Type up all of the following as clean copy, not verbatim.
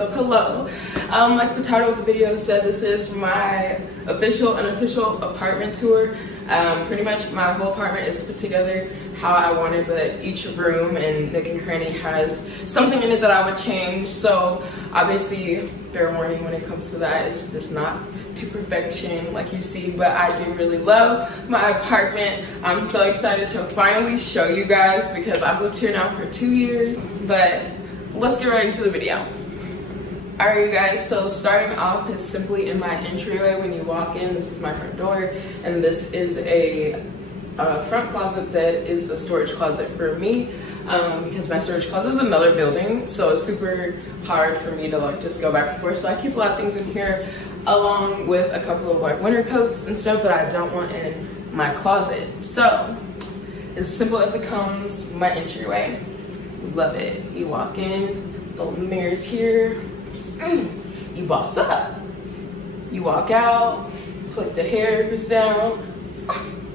what's up, hello. Like the title of the video said, this is my official and unofficial apartment tour. Pretty much my whole apartment is put together how I wanted, but each room and nook and cranny has something in it that I would change. So obviously, fair warning when it comes to that, it's just not to perfection like you see, but I do really love my apartment. I'm so excited to finally show you guys because I've lived here now for 2 years, but let's get right into the video. Alright you guys, so starting off is simply in my entryway. When you walk in, this is my front door, and this is a front closet that is a storage closet for me, because my storage closet is another building, so it's super hard for me to like just go back and forth. So I keep a lot of things in here, along with a couple of like winter coats and stuff that I don't want in my closet. So as simple as it comes, my entryway. Love it. You walk in, the mirror's here. You boss up. You walk out, click the hairs down.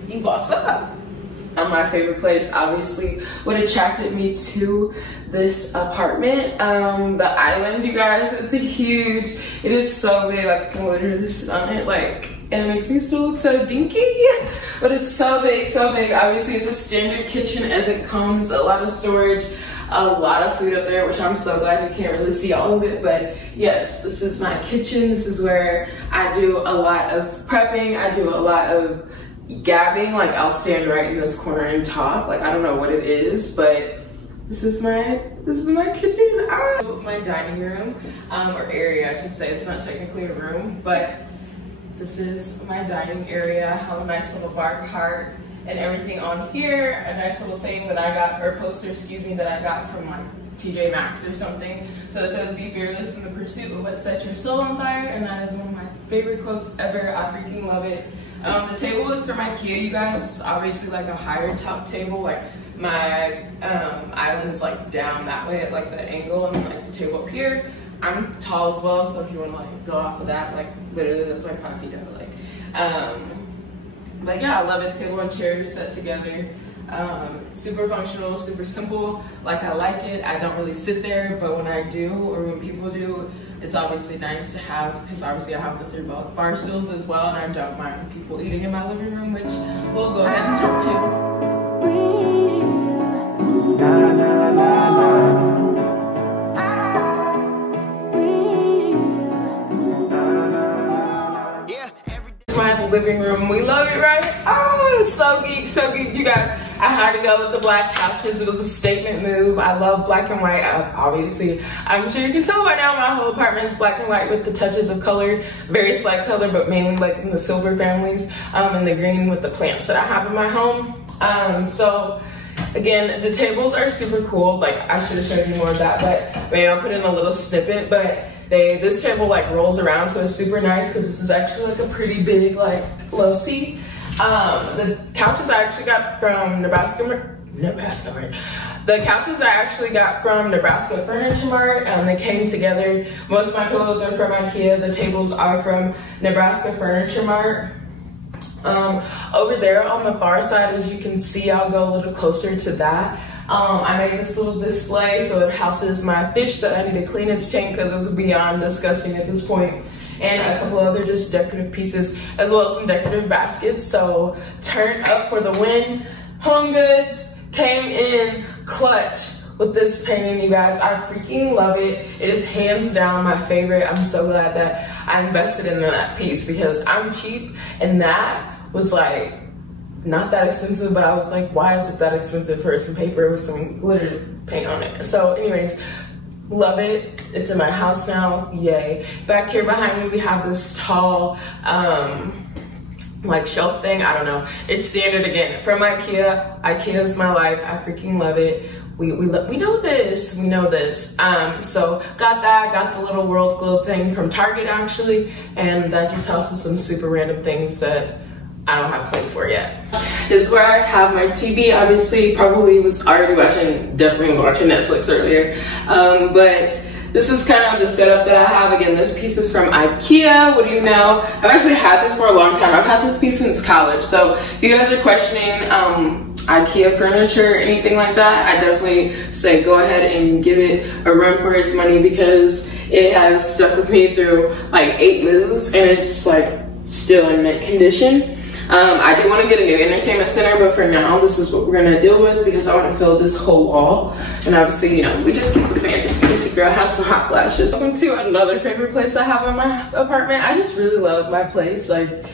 You boss up. My favorite place, obviously, what attracted me to this apartment, the island, you guys. It's a huge, it is so big, like I can literally sit on it, like, and it makes me still look so dinky, but it's so big, so big. Obviously, it's a standard kitchen as it comes, a lot of storage, a lot of food up there, which I'm so glad you can't really see all of it, but yes, this is my kitchen. This is where I do a lot of prepping. I do a lot of gabbing. Like I'll stand right in this corner and talk. Like I don't know what it is, but this is my kitchen. My dining room, or area I should say. It's not technically a room, but this is my dining area. I have a nice little bar cart and everything on here. A nice little saying that I got, or poster, excuse me, that I got from like TJ Maxx or something. So it says, "Be fearless in the pursuit of what sets your soul on fire," and that is one of my favorite quotes ever. I freaking love it. The table is from IKEA, you guys. It's obviously like a higher top table. Like my island is like down that way at like the angle, and like the table up here. I'm tall as well, so if you want to like go off of that, like literally that's like 5 feet up. Like, but yeah, I love it. Table and chairs set together. Super functional, super simple. Like I like it. I don't really sit there, but when I do, or when people do, it's obviously nice to have, because obviously I have the 3 bar stools as well, and I don't mind people eating in my living room, which we'll go ahead and jump to. My living room, we love it, right? Oh, it's so geek, you guys. I had to go with the black couches. It was a statement move. I love black and white. Obviously, I'm sure you can tell by now my whole apartment is black and white with the touches of color, very slight color, but mainly like in the silver families, and the green with the plants that I have in my home. So again, the tables are super cool. Like I should have showed you more of that, but maybe I'll put in a little snippet. But this table like rolls around, so it's super nice because this is actually like a pretty big like low seat. The couches I actually got from Nebraska, right? The couches I actually got from Nebraska Furniture Mart, and they came together. Most of my pillows are from IKEA. The tables are from Nebraska Furniture Mart. Over there on the far side, as you can see, I'll go a little closer to that. I made this little display so it houses my fish that I need to clean its tank because it was beyond disgusting at this point. And a couple other just decorative pieces, as well as some decorative baskets. So turn up for the win. HomeGoods came in clutch with this painting, you guys. I freaking love it. It is hands down my favorite. I'm so glad that I invested in that piece because I'm cheap, and that was like not that expensive, but I was like, why is it that expensive for some paper with some glitter paint on it? So anyways, love it. It's in my house now, yay. Back here behind me, we have this tall, like shelf thing, I don't know. It's standard again, from IKEA. IKEA is my life, I freaking love it. We know this, so got that, got the little world globe thing from Target actually, and that just houses some super random things that I don't have a place for yet. This is where I have my TV. Obviously, probably was already watching, definitely was watching Netflix earlier. But this is kind of the setup that I have. Again, this piece is from IKEA. What do you know? I've actually had this for a long time. I've had this piece since college. So if you guys are questioning IKEA furniture or anything like that, I definitely say go ahead and give it a run for its money, because it has stuck with me through like 8 moves and it's like still in mint condition. I do want to get a new entertainment center, but for now, this is what we're going to deal with, because I want to fill this whole wall. And obviously, you know, we just keep the fan just in case your girl has some hot flashes. Welcome to another favorite place I have in my apartment. I just really love my place. Like,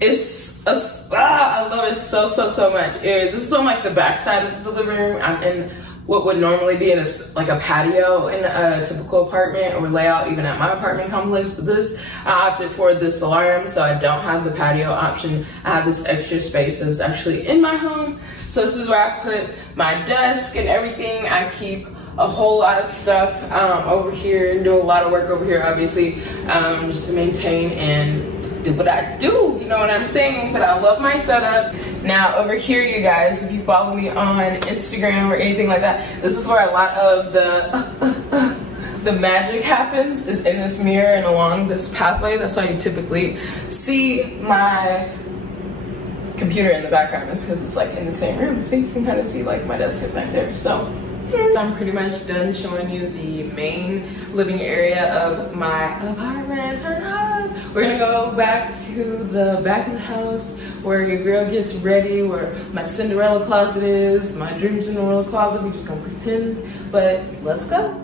I love it so much. This is on like the back side of the living room. I'm in what would normally be in like a patio in a typical apartment or layout, even at my apartment complex. But this, I opted for the solarium, so I don't have the patio option. I have this extra space that's actually in my home. So this is where I put my desk and everything. I keep a whole lot of stuff over here and do a lot of work over here, obviously, just to maintain and do what I do, you know what I'm saying? But I love my setup. Now over here, you guys, if you follow me on Instagram or anything like that, this is where a lot of the magic happens, is in this mirror and along this pathway. That's why you typically see my computer in the background, is because it's like in the same room. So you can kind of see like my desk back there. So I'm pretty much done showing you the main living area of my apartment. Turn up. We're gonna go back to the back of the house where your girl gets ready, where my Cinderella closet is, my dream Cinderella closet. We just gonna pretend, but let's go.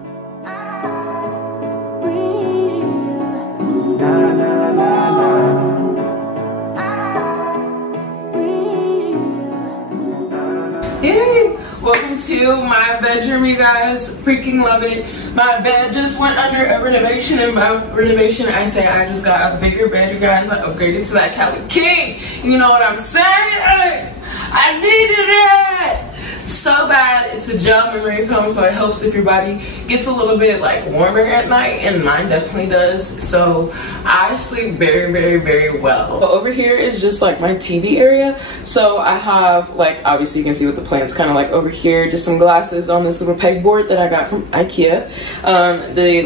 Yay! Welcome to my bedroom, you guys. Freaking love it. My bed just went under a renovation, and by renovation I say I just got a bigger bed, you guys. I upgraded to that Cali King. You know what I'm saying? I needed it so bad. It's a gel memory foam, so it helps if your body gets a little bit like warmer at night, and mine definitely does. So I sleep very well. But over here is just like my TV area. So I have, like, obviously you can see with the plants kind of like over here, just some glasses on this little pegboard that I got from IKEA.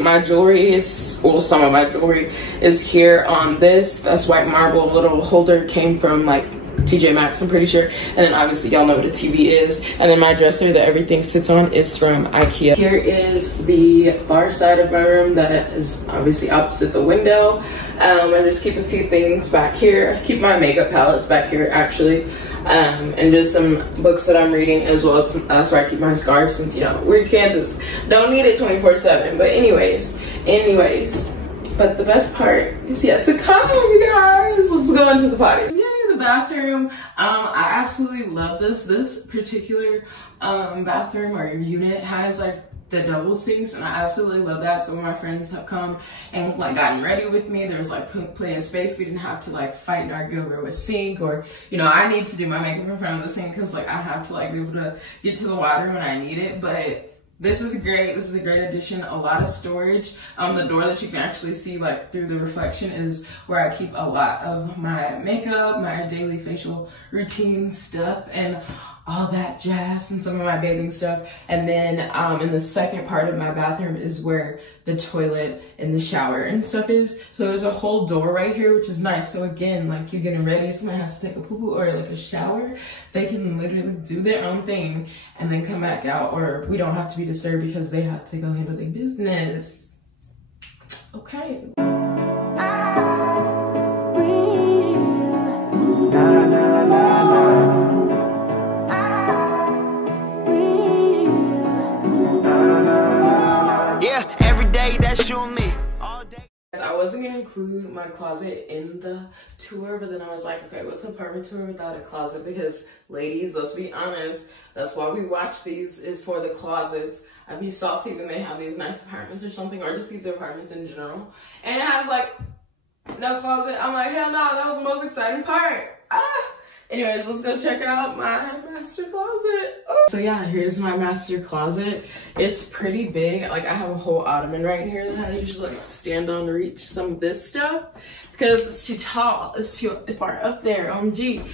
My jewelry is, well, some of my jewelry is here on this. That's white marble little holder, came from like TJ Maxx, I'm pretty sure. And then obviously y'all know what a TV is. And then my dresser that everything sits on is from IKEA. Here is the far side of my room that is obviously opposite the window. I just keep a few things back here. I keep my makeup palettes back here, actually. And just some books that I'm reading, as well as that's where I keep my scarf, since, you know, we're in Kansas. Don't need it 24/7. But anyways. But the best part is yet to come, you guys. Let's go into the potty. Yay, the bathroom. I absolutely love this. This particular bathroom or unit has like the double sinks, and I absolutely love that. So when my friends have come and like gotten ready with me, there was like plenty of space. We didn't have to like fight and argue over a sink, or, you know, I need to do my makeup in front of the sink because like I have to like be able to get to the water when I need it. But this is great. This is a great addition. A lot of storage. The door that you can actually see like through the reflection is where I keep a lot of my makeup, my daily facial routine stuff, and all that jazz, and some of my bathing stuff. And then in the second part of my bathroom is where the toilet and the shower and stuff is. So there's a whole door right here, which is nice. So again, like you're getting ready, someone has to take a poo-poo or like a shower, they can literally do their own thing and then come back out, or we don't have to be disturbed because they have to go handle their business. Okay. I wasn't gonna include my closet in the tour, but then I was like, okay, what's an apartment tour without a closet? Because ladies, let's be honest, that's why we watch these, is for the closets. I'd be salty when they have these nice apartments or something, or just these apartments in general, and it has like no closet. I'm like, hell no, that was the most exciting part. Anyways, let's go check out my master closet. So yeah, here's my master closet. It's pretty big. Like I have a whole ottoman right here that I usually like stand on to reach some of this stuff because it's too tall. It's too far up there, OMG.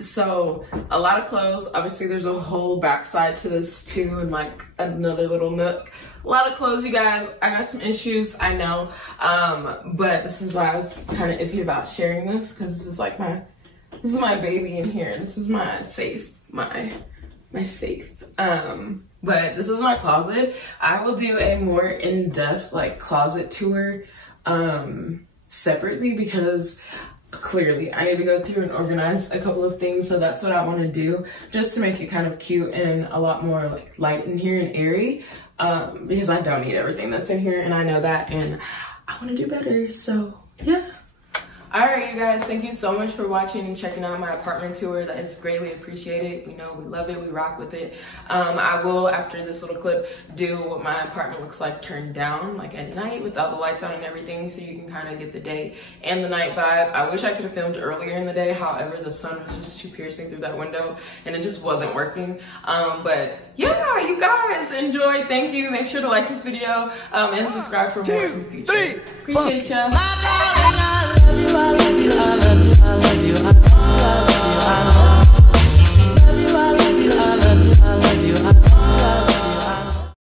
So a lot of clothes. Obviously there's a whole backside to this too, and like another little nook. A lot of clothes, you guys. I got some issues, I know. But this is why I was kind of iffy about sharing this, because this is like this is my baby in here, and this is my safe my safe. But this is my closet. I will do a more in-depth like closet tour separately, because clearly I need to go through and organize a couple of things. So that's what I want to do, just to make it kind of cute and a lot more like light in here and airy, because I don't need everything that's in here, and I know that, and I want to do better. So yeah. Alright, you guys, thank you so much for watching and checking out my apartment tour. That is greatly appreciated. We know we love it, we rock with it. I will, after this little clip, do what my apartment looks like turned down, like at night with all the lights on and everything, so you can kind of get the day and the night vibe. I wish I could have filmed earlier in the day, however, the sun was just too piercing through that window and it just wasn't working. But yeah, you guys enjoy. Thank you. Make sure to like this video and subscribe for more in the future. Appreciate ya. I love you, I love you, I love you, I love you.